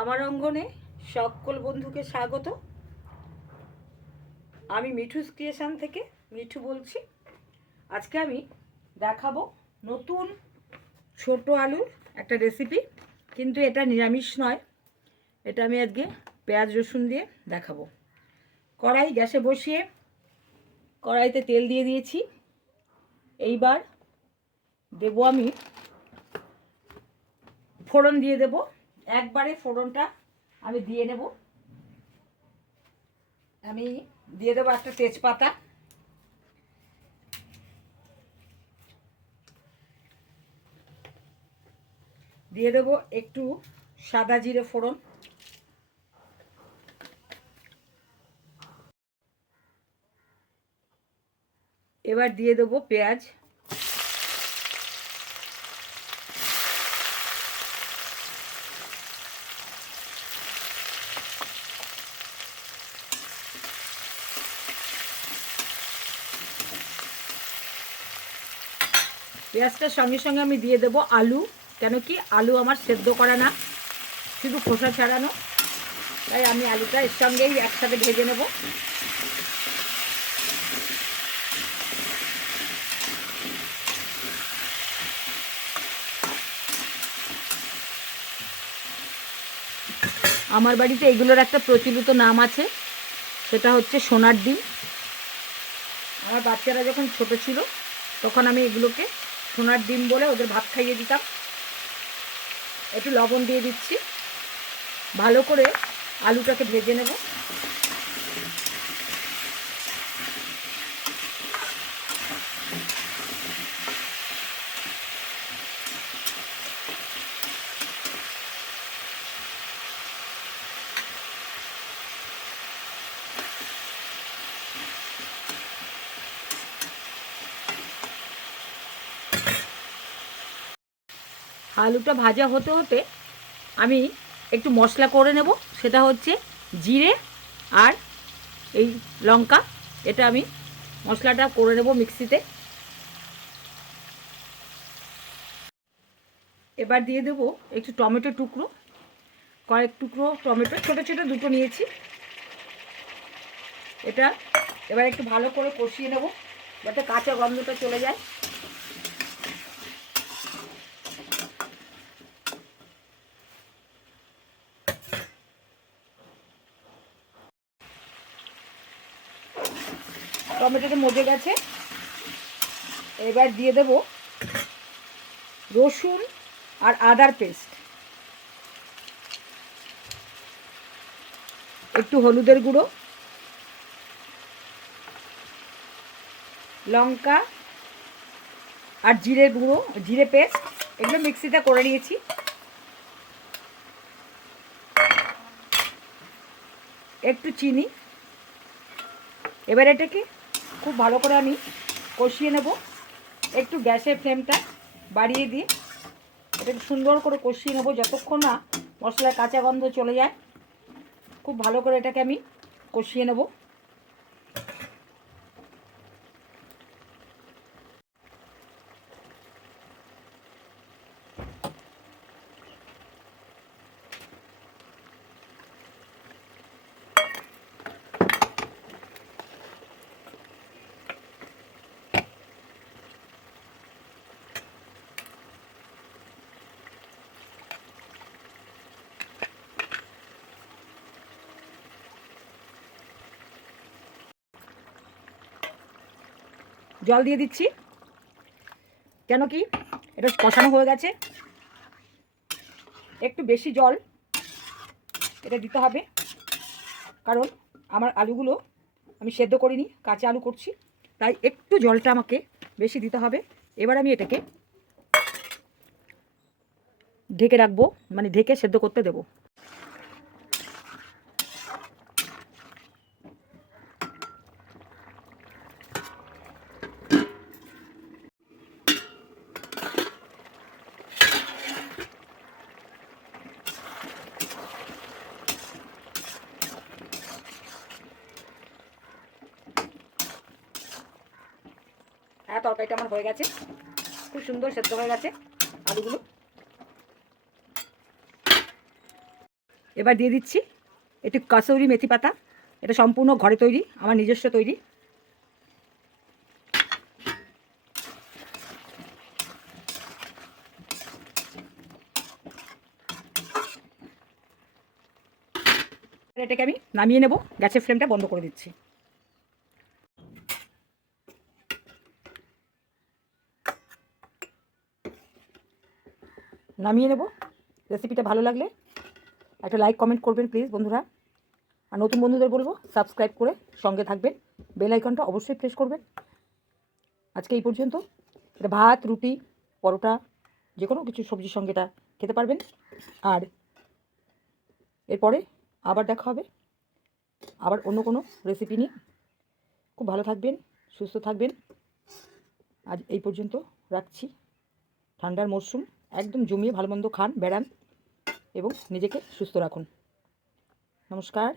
আমার অঙ্গনে সকল বন্ধুকে স্বাগত। আমি মিঠু ক্রিয়েশন থেকে মিঠু বলছি। আজকে আমি দেখাবো নতুন ছোট আলুর একটা রেসিপি, কিন্তু এটা নিরামিষ নয়। এটা আমি আজকে পেঁয়াজ রসুন দিয়ে দেখাবো। কড়াই গ্যাসে বসিয়ে কড়াইতে তেল দিয়ে দিয়েছি। এইবার দেবো আমি ফোড়ন দিয়ে দেব। একবারে ফোড়নটা আমি দিয়ে নেব। আমি দিয়ে দেবো একটা তেজপাতা, দিয়ে দেবো একটু সাদা জিরে ফোড়ন, এবার দিয়ে দেবো পেঁয়াজ, পেঁয়াজটার সঙ্গে সঙ্গে আমি দিয়ে দেবো আলু। কেন কি আলু আমার সেদ্ধ করা না, শুধু খোসা ছাড়ানো, তাই আমি আলুটা এর সঙ্গেই একসাথে ভেজে নেব। আমার বাড়িতে এগুলোর একটা প্রচলিত নাম আছে, সেটা হচ্ছে সোনার ডিম। আমার বাচ্চারা যখন ছোট ছিল তখন আমি এগুলোকে সোনার ডিম বলে ওদের ভাত খাইয়ে দিতাম। একটু লবণ দিয়ে দিচ্ছি, ভালো করে আলুটাকে ভেজে নেব। আলুটা ভাজা হতে হতে আমি একটু মশলা করে নেব। সেটা হচ্ছে জিরে আর এই লঙ্কা, এটা আমি মশলাটা করে নেব মিক্সিতে। এবার দিয়ে দেব একটু টমেটো টুকরো, কয়েক টুকরো টমেটো, ছোটো ছোটো দুটো নিয়েছি। এটা এবার একটু ভালো করে কষিয়ে নেব যাতে কাঁচা গন্ধটা চলে যায়। টমেটোটা মজে গেছে। এবার দিয়ে দেব রসুন আর আদার পেস্ট, একটু হলুদের গুঁড়ো, লঙ্কা আর জিরে গুঁড়ো, জিরে পেস্ট, এগুলো মিক্সিতে করে নিয়েছি। একটু চিনি। এবার এটাকে খুব ভালো করে আমি কষিয়ে নেব। একটু গ্যাসের ফ্লেমটা বাড়িয়ে দিয়ে এটাকে সুন্দর করে কষিয়ে নেব যতক্ষণ না মশলার কাঁচা গন্ধ চলে যায়। খুব ভালো করে এটাকে আমি কষিয়ে নেব। জল দিয়ে দিচ্ছি, কেন কি এটা কষানো হয়ে গেছে। একটু বেশি জল এটা দিতে হবে, কারণ আমার আলুগুলো আমি সেদ্ধ করিনি, কাঁচা আলু করছি, তাই একটু জলটা আমাকে বেশি দিতে হবে। এবার আমি এটাকে ঢেকে রাখবো, মানে ঢেকে সেদ্ধ করতে দেবো। হ্যাঁ, তরকারিটা আমার হয়ে গেছে, খুব সুন্দর সেদ্ধ হয়ে গেছে আলুগুলো। এবার দিয়ে দিচ্ছি একটু কাসুরি মেথি পাতা। এটা সম্পূর্ণ ঘরে তৈরি, আমার নিজস্ব তৈরি। এটাকে আমি নামিয়ে নেব, গ্যাসের ফ্লেমটা বন্ধ করে দিচ্ছি। নামিয়ে নেব। রেসিপিটা ভালো লাগলে একটা লাইক কমেন্ট করবেন প্লিজ বন্ধুরা। আর নতুন বন্ধুদের বলবো সাবস্ক্রাইব করে সঙ্গে থাকবেন, বেল আইকনটা অবশ্যই প্রেস করবেন। আজকে এই পর্যন্ত। এটা ভাত, রুটি, পরোটা, যে কোনো কিছু সবজির সঙ্গে এটা খেতে পারবেন। আর এরপরে আবার দেখা হবে আবার অন্য কোনো রেসিপি নিয়ে। খুব ভালো থাকবেন, সুস্থ থাকবেন। আজ এই পর্যন্ত রাখছি। ঠান্ডার মরশুম, একদম জমিয়ে ভালো মন্দ খান, বেড়ান এবং নিজেকে সুস্থ রাখুন। নমস্কার।